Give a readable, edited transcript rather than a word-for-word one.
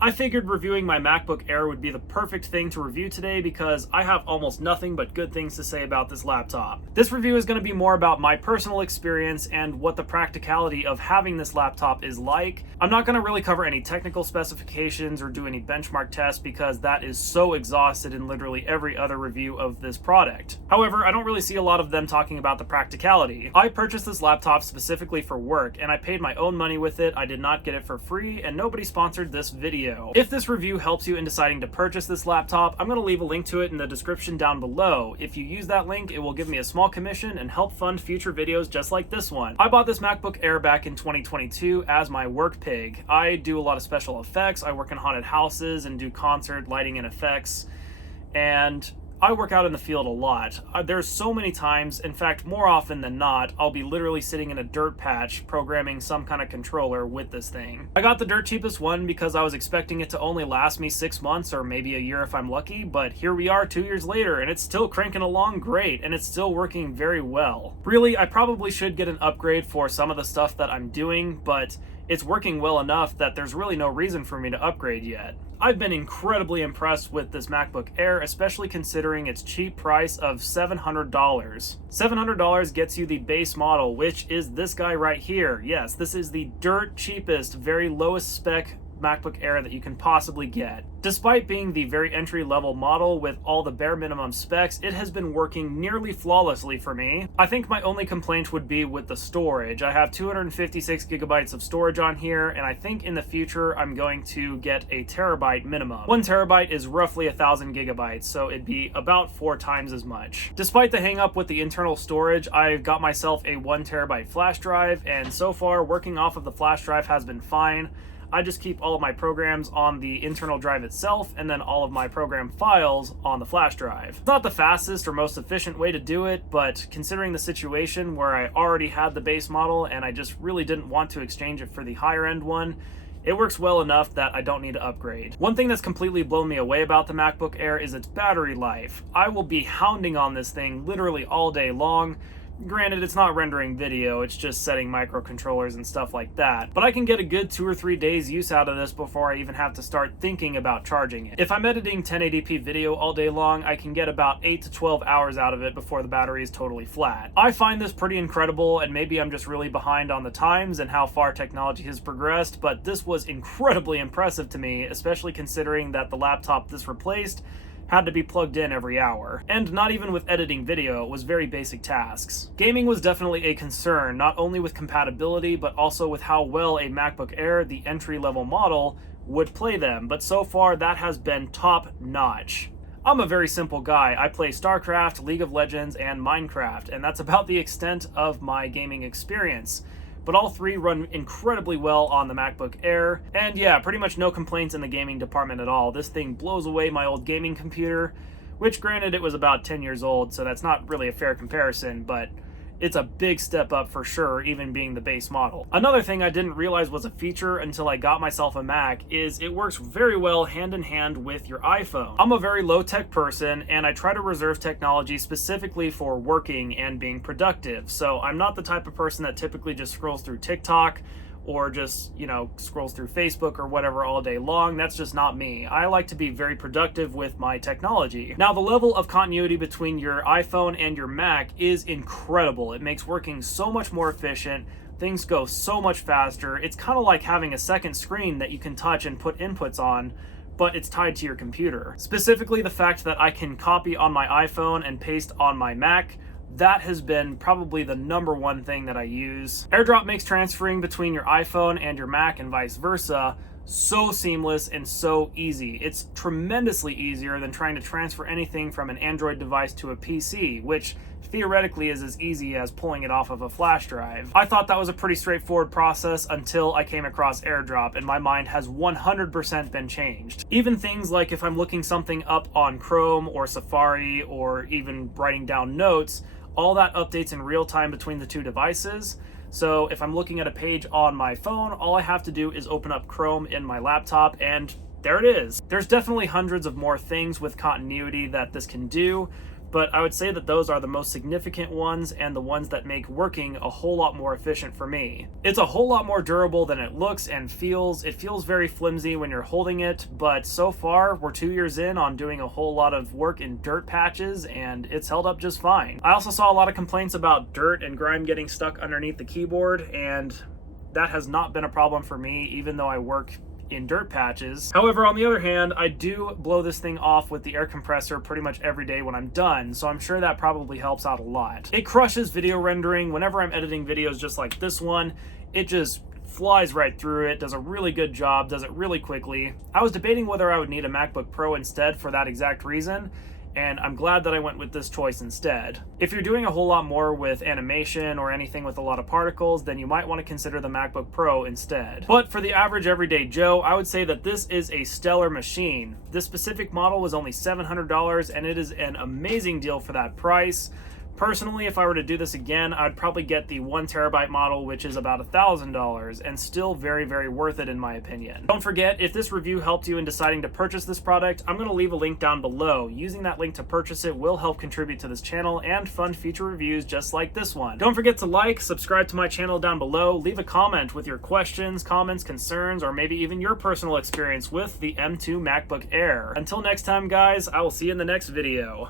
I figured reviewing my MacBook Air would be the perfect thing to review today because I have almost nothing but good things to say about this laptop. This review is going to be more about my personal experience and what the practicality of having this laptop is like. I'm not going to really cover any technical specifications or do any benchmark tests because that is so exhausted in literally every other review of this product. However, I don't really see a lot of them talking about the practicality. I purchased this laptop specifically for work and I paid my own money with it. I did not get it for free and nobody sponsored this video. If this review helps you in deciding to purchase this laptop, I'm going to leave a link to it in the description down below. If you use that link, it will give me a small commission and help fund future videos just like this one. I bought this MacBook Air back in 2022 as my work pig. I do a lot of special effects. I work in haunted houses and do concert lighting and effects, and I work out in the field a lot. There's so many times, in fact more often than not, I'll be literally sitting in a dirt patch programming some kind of controller with this thing. I got the dirt cheapest one because I was expecting it to only last me 6 months or maybe a year if I'm lucky, but here we are 2 years later and it's still cranking along great and it's still working very well. Really, I probably should get an upgrade for some of the stuff that I'm doing, but it's working well enough that there's really no reason for me to upgrade yet. I've been incredibly impressed with this MacBook Air, especially considering its cheap price of $700. $700 gets you the base model, which is this guy right here. Yes, this is the dirt cheapest, very lowest spec MacBook Air that you can possibly get. Despite being the very entry-level model with all the bare minimum specs, it has been working nearly flawlessly for me. I think my only complaint would be with the storage. I have 256 gigabytes of storage on here, and I think in the future I'm going to get a terabyte minimum. 1 terabyte is roughly 1,000 gigabytes, so it'd be about 4 times as much. Despite the hang-up with the internal storage, I've got myself a 1 terabyte flash drive, and so far working off of the flash drive has been fine. I just keep all of my programs on the internal drive itself and then all of my program files on the flash drive. It's not the fastest or most efficient way to do it, but considering the situation where I already had the base model and I just really didn't want to exchange it for the higher end one, it works well enough that I don't need to upgrade. One thing that's completely blown me away about the MacBook Air is its battery life. I will be hounding on this thing literally all day long. Granted, it's not rendering video, it's just setting microcontrollers and stuff like that. But I can get a good 2 or 3 days use out of this before I even have to start thinking about charging it. If I'm editing 1080p video all day long, I can get about 8 to 12 hours out of it before the battery is totally flat. I find this pretty incredible, and maybe I'm just really behind on the times and how far technology has progressed, but this was incredibly impressive to me, especially considering that the laptop this replaced had to be plugged in every hour. And not even with editing video, it was very basic tasks. Gaming was definitely a concern, not only with compatibility, but also with how well a MacBook Air, the entry-level model, would play them, but so far that has been top-notch. I'm a very simple guy. I play StarCraft, League of Legends, and Minecraft, and that's about the extent of my gaming experience. But all three run incredibly well on the MacBook Air, and yeah, pretty much no complaints in the gaming department at all. This thing blows away my old gaming computer, which granted it was about 10 years old, so that's not really a fair comparison, but it's a big step up for sure, even being the base model. Another thing I didn't realize was a feature until I got myself a Mac is it works very well hand in hand with your iPhone. I'm a very low-tech person, and I try to reserve technology specifically for working and being productive. So I'm not the type of person that typically just scrolls through TikTok or just, scrolls through Facebook or whatever all day long. That's just not me. I like to be very productive with my technology. Now, the level of continuity between your iPhone and your Mac is incredible. It makes working so much more efficient. Things go so much faster. It's kind of like having a second screen that you can touch and put inputs on, but it's tied to your computer. Specifically, the fact that I can copy on my iPhone and paste on my Mac, that has been probably the #1 thing that I use. AirDrop makes transferring between your iPhone and your Mac and vice versa so seamless and so easy. It's tremendously easier than trying to transfer anything from an Android device to a PC, which theoretically is as easy as pulling it off of a flash drive. I thought that was a pretty straightforward process until I came across AirDrop, and my mind has 100% been changed. Even things like if I'm looking something up on Chrome or Safari or even writing down notes, all that updates in real time between the two devices. So if I'm looking at a page on my phone, all I have to do is open up Chrome in my laptop and there it is. There's definitely hundreds of more things with continuity that this can do, but I would say that those are the most significant ones and the ones that make working a whole lot more efficient for me. It's a whole lot more durable than it looks and feels. It feels very flimsy when you're holding it, but so far we're 2 years in on doing a whole lot of work in dirt patches and it's held up just fine. I also saw a lot of complaints about dirt and grime getting stuck underneath the keyboard, and that has not been a problem for me, even though I work in dirt patches. However, on the other hand, I do blow this thing off with the air compressor pretty much every day when I'm done, so I'm sure that probably helps out a lot. It crushes video rendering. Whenever I'm editing videos just like this one, it just flies right through it, does a really good job, does it really quickly. I was debating whether I would need a MacBook Pro instead for that exact reason, and I'm glad that I went with this choice instead. If you're doing a whole lot more with animation or anything with a lot of particles, then you might want to consider the MacBook Pro instead. But for the average everyday Joe, I would say that this is a stellar machine. This specific model was only $700, and it is an amazing deal for that price. Personally, if I were to do this again, I'd probably get the 1TB model, which is about $1,000, and still very, very worth it in my opinion. Don't forget, if this review helped you in deciding to purchase this product, I'm going to leave a link down below. Using that link to purchase it will help contribute to this channel and fund future reviews just like this one. Don't forget to like, subscribe to my channel down below, leave a comment with your questions, comments, concerns, or maybe even your personal experience with the M2 MacBook Air. Until next time, guys, I will see you in the next video.